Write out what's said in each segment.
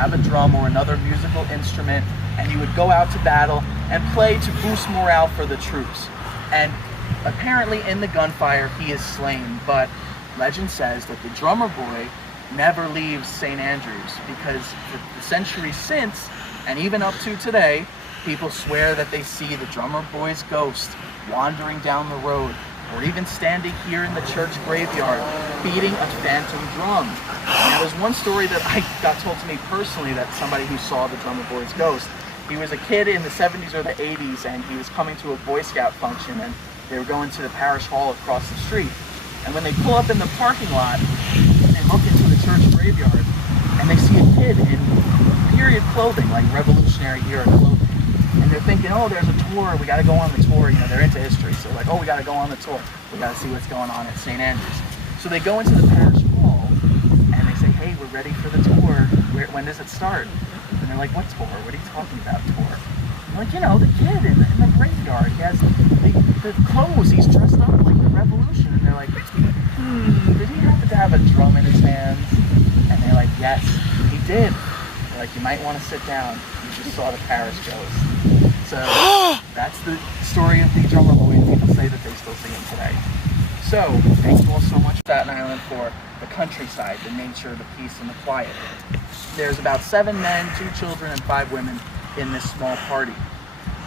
have a drum or another musical instrument, and he would go out to battle and play to boost morale for the troops. And apparently in the gunfire he is slain, but legend says that the drummer boy never leaves St. Andrews, because for the centuries since, and even up to today, people swear that they see the drummer boy's ghost wandering down the road, or even standing here in the church graveyard, beating a phantom drum. Now, there's one story that I got told to me personally, that somebody who saw the drummer boy's ghost. He was a kid in the 70s or the 80s, and he was coming to a Boy Scout function, and they were going to the parish hall across the street. And when they pull up in the parking lot, they look into the church graveyard, and they see a kid in period clothing, like Revolutionary era clothing. And they're thinking, oh, there's a tour, we gotta go on the tour. You know, they're into history, so like, oh, we gotta go on the tour. We gotta see what's going on at St. Andrews. So they go into the parish hall, and they say, hey, we're ready for the tour. When does it start? And they're like, what tour? What are you talking about, tour? I'm like, you know, the kid in the graveyard. He has the clothes, he's dressed up like the Revolution. And they're like, did he happen to have a drum in his hands? And they're like, yes, he did. They're like, you might want to sit down. You just saw the parish ghost. So that's the story of the drummer boy, and people say that they still sing it today. So thank you all so much, Staten Island, for the countryside, the nature, the peace, and the quiet. There's about 7 men, 2 children, and 5 women in this small party.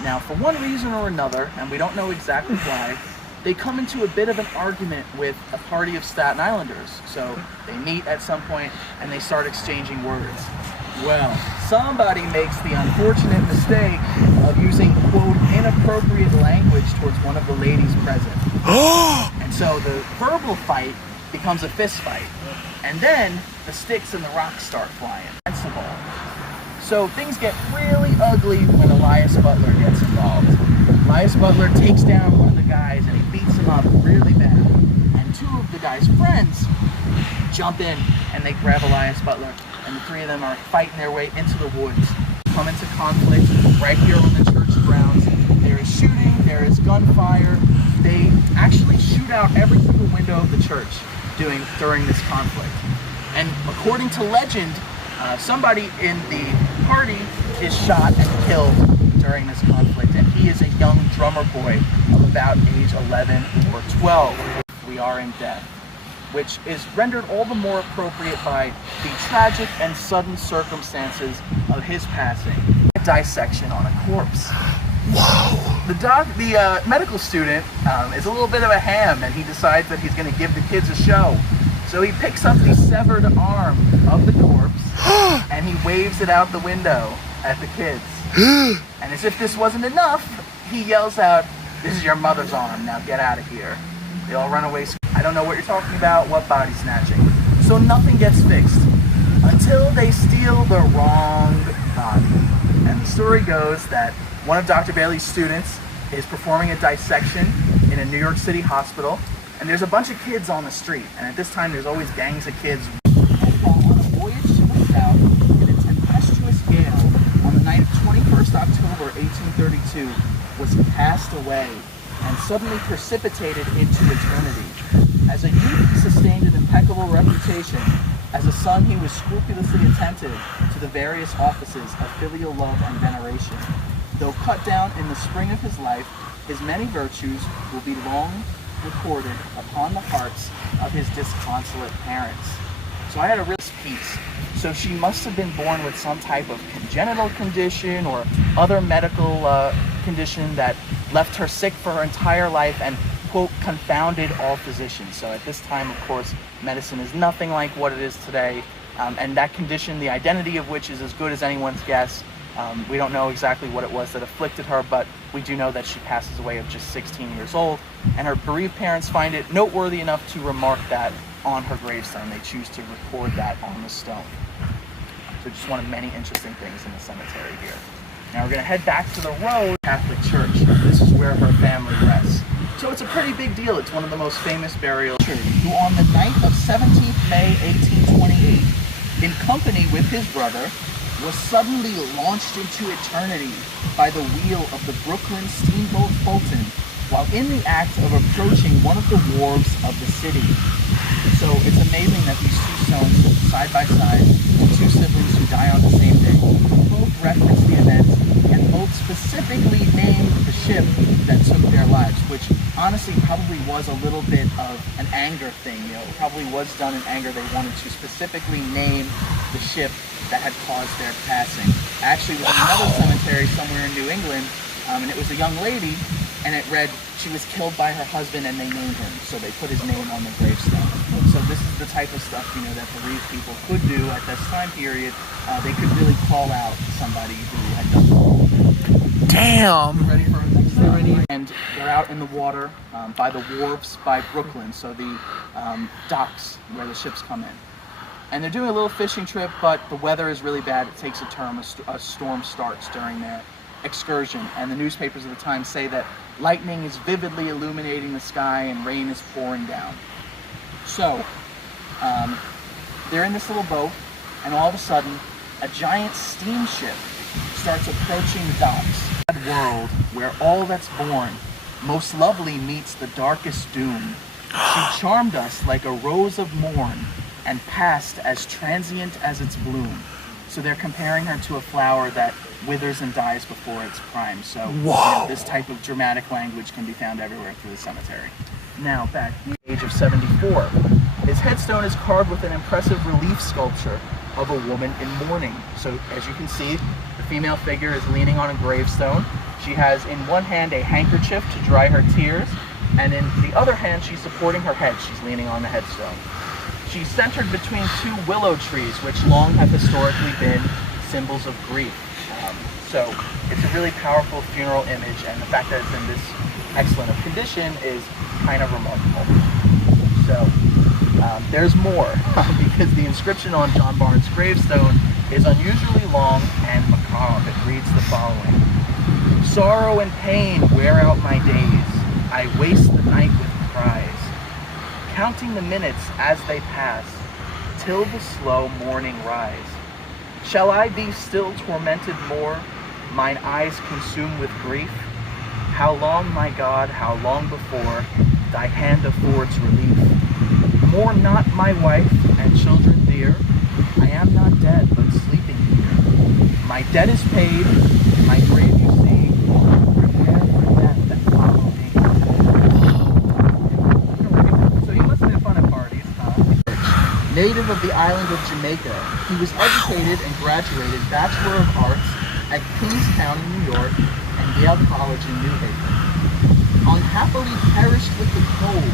Now, for one reason or another, and we don't know exactly why, they come into a bit of an argument with a party of Staten Islanders. So they meet at some point and they start exchanging words. Well, somebody makes the unfortunate mistake of using, quote, inappropriate language towards one of the ladies present. And so the verbal fight becomes a fist fight. And then the sticks and the rocks start flying. That's the ball. So things get really ugly when Elias Butler gets involved. Elias Butler takes down one of the guys and he beats him up really bad. And 2 of the guy's friends jump in and they grab Elias Butler, and the 3 of them are fighting their way into the woods. Come into conflict right here on the church grounds. There is shooting, there is gunfire. They actually shoot out every single window of the church during this conflict. And according to legend, somebody in the party is shot and killed during this conflict, and he is a young drummer boy of about age 11 or 12. We are in death, which is rendered all the more appropriate by the tragic and sudden circumstances of his passing. A dissection on a corpse. Whoa! The medical student is a little bit of a ham, and he decides that he's going to give the kids a show. So he picks up the severed arm of the corpse and he waves it out the window at the kids. And as if this wasn't enough, he yells out, "This is your mother's arm, now get out of here." They all run away. I don't know what you're talking about, what body snatching. So nothing gets fixed until they steal the wrong body. And the story goes that one of Dr. Bailey's students is performing a dissection in a New York City hospital, and there's a bunch of kids on the street, and at this time there's always gangs of kids. And while on a voyage to the south in a tempestuous gale on the night of 21st October 1832 was passed away and suddenly precipitated into eternity. As a youth, he sustained an impeccable reputation. As a son, he was scrupulously attentive to the various offices of filial love and veneration. Though cut down in the spring of his life, his many virtues will be long recorded upon the hearts of his disconsolate parents. So I had a real piece. So she must have been born with some type of congenital condition or other medical condition that left her sick for her entire life and, quote, confounded all physicians. So at this time, of course, medicine is nothing like what it is today. And that condition, the identity of which is as good as anyone's guess. We don't know exactly what it was that afflicted her, but we do know that she passes away at just 16 years old, and her bereaved parents find it noteworthy enough to remark that on her gravestone. They choose to record that on the stone. So just one of many interesting things in the cemetery here. Now we're going to head back to the road, Catholic Church. This is where her family rests. So it's a pretty big deal. It's one of the most famous burial church, who on the night of 17th May 1828, in company with his brother, was suddenly launched into eternity by the wheel of the Brooklyn steamboat Fulton while in the act of approaching one of the wharves of the city. So it's amazing that these 2 stones, side by side, 2 two siblings who die on the same day. Both reference the event, and both specifically name the ship that took their lives, which honestly probably was a little bit of an anger thing. You know, it probably was done in anger. They wanted to specifically name the ship that had caused their passing. Actually, it was in another cemetery somewhere in New England, and it was a young lady, and it read, she was killed by her husband and they named him, so they put his name on the gravestone. So this is the type of stuff, you know, that bereaved people could do at this time period. They could really call out somebody who had done wrong. Damn! Ready for the next one? And they're out in the water by the wharves by Brooklyn, so the docks where the ships come in. And they're doing a little fishing trip, but the weather is really bad. It takes a turn. A storm starts during their excursion, and the newspapers of the time say that lightning is vividly illuminating the sky and rain is pouring down. So they're in this little boat, and all of a sudden a giant steamship starts approaching the docks. A world where all that's born most lovely meets the darkest doom. She charmed us like a rose of morn and passed as transient as its bloom. So they're comparing her to a flower that withers and dies before its prime. So you know, this type of dramatic language can be found everywhere through the cemetery. Now back to the age of 74. His headstone is carved with an impressive relief sculpture of a woman in mourning. So as you can see, the female figure is leaning on a gravestone. She has in one hand a handkerchief to dry her tears, and in the other hand she's supporting her head. She's leaning on the headstone. She's centered between two willow trees, which long have historically been symbols of grief. So it's a really powerful funeral image, and the fact that it's in this excellent of condition is kind of remarkable. So there's more, because the inscription on John Barnes' gravestone is unusually long and macabre. It reads the following: "Sorrow and pain wear out my days. I waste the night with cries, counting the minutes as they pass, till the slow morning rise. Shall I be still tormented more, mine eyes consumed with grief? How long, my God, how long before thy hand affords relief? Mourn not, my wife and children dear, I am not dead, but sleeping here. My debt is paid, my grave you see, prepare for death and follow me." So he must have been fun at parties, huh? Native of the island of Jamaica, he was educated and graduated Bachelor of Arts at Kingstown in New York and Yale College in New Haven. Unhappily perished with the cold,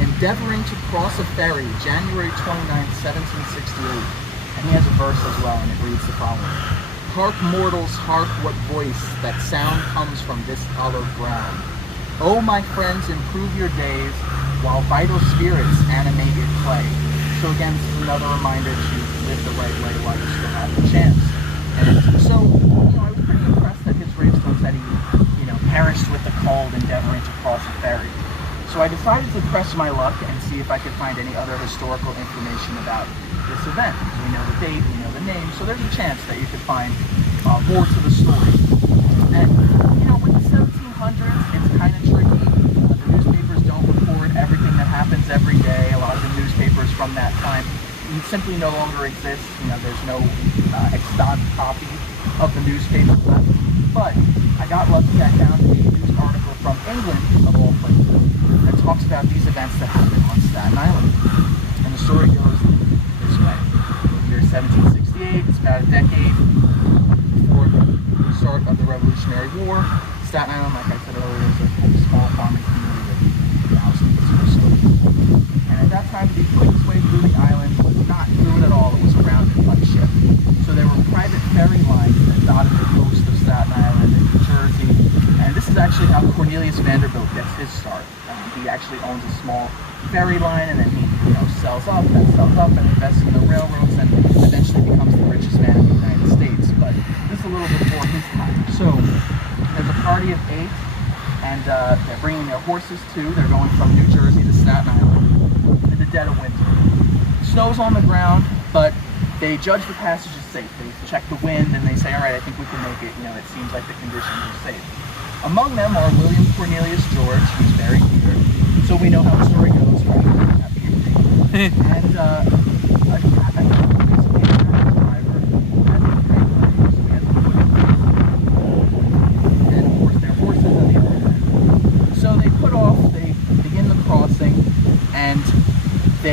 endeavoring to cross a ferry, January 29, 1768. And he has a verse as well, and it reads the following: "Hark, mortals, hark, what voice that sound comes from this hallowed ground. Oh, my friends, improve your days, while vital spirits animate your clay." So again, this is another reminder to live the right way while you still have the chance. And so, you know, I was pretty impressed that his gravestone said he, you know, perished with the cold endeavoring to cross a ferry. So I decided to press my luck and see if I could find any other historical information about this event. We know the date, we know the name, so there's a chance that you could find more to the story. And, you know, with the 1700s, it's kind of tricky. The newspapers don't report everything that happens every day. A lot of the newspapers from that time simply no longer exist. You know, there's no extant copy of the newspaper left. But I got lucky. I found a news article from England, of all places, that talks about these events that happened on Staten Island. And the story goes this way. The year 1768, it's about a decade before the start of the Revolutionary War. Staten Island, like I said earlier, is a small farming community with thousands of stores. And at that time, the quickest way through the island was not through it at all. It was around it by ship. So there were private ferry lines that dotted the coast of Staten Island and New Jersey. And this is actually how Cornelius Vanderbilt gets his start. He actually owns a small ferry line, and then he, you know, sells up and invests in the railroads, and eventually becomes the richest man in the United States. But this is a little before his time. So there's a party of 8, and they're bringing their horses too. They're going from New Jersey to Staten Island in the dead of winter. Snow's on the ground, but they judge the passage as safe. They check the wind, and they say, all right, I think we can make it. You know, it seems like the conditions are safe. Among them are William Cornelius George, who's buried here. So we know how the story goes, right? And a driver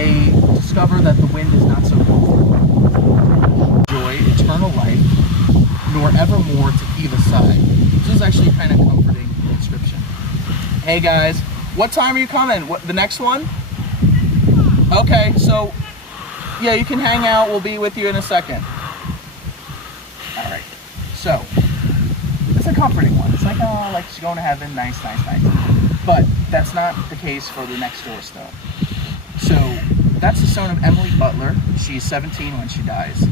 they discover that the wind is not so good. Enjoy eternal life, nor evermore to either side. This is actually kind of comforting inscription. Hey guys, what time are you coming? What, the next one? Okay, so yeah, you can hang out. We'll be with you in a second. All right. So it's a comforting one. It's like, oh, like she's going to heaven. Nice, nice, nice. But that's not the case for the next door stone. So that's the stone of Emily Butler. She's 17 when she dies.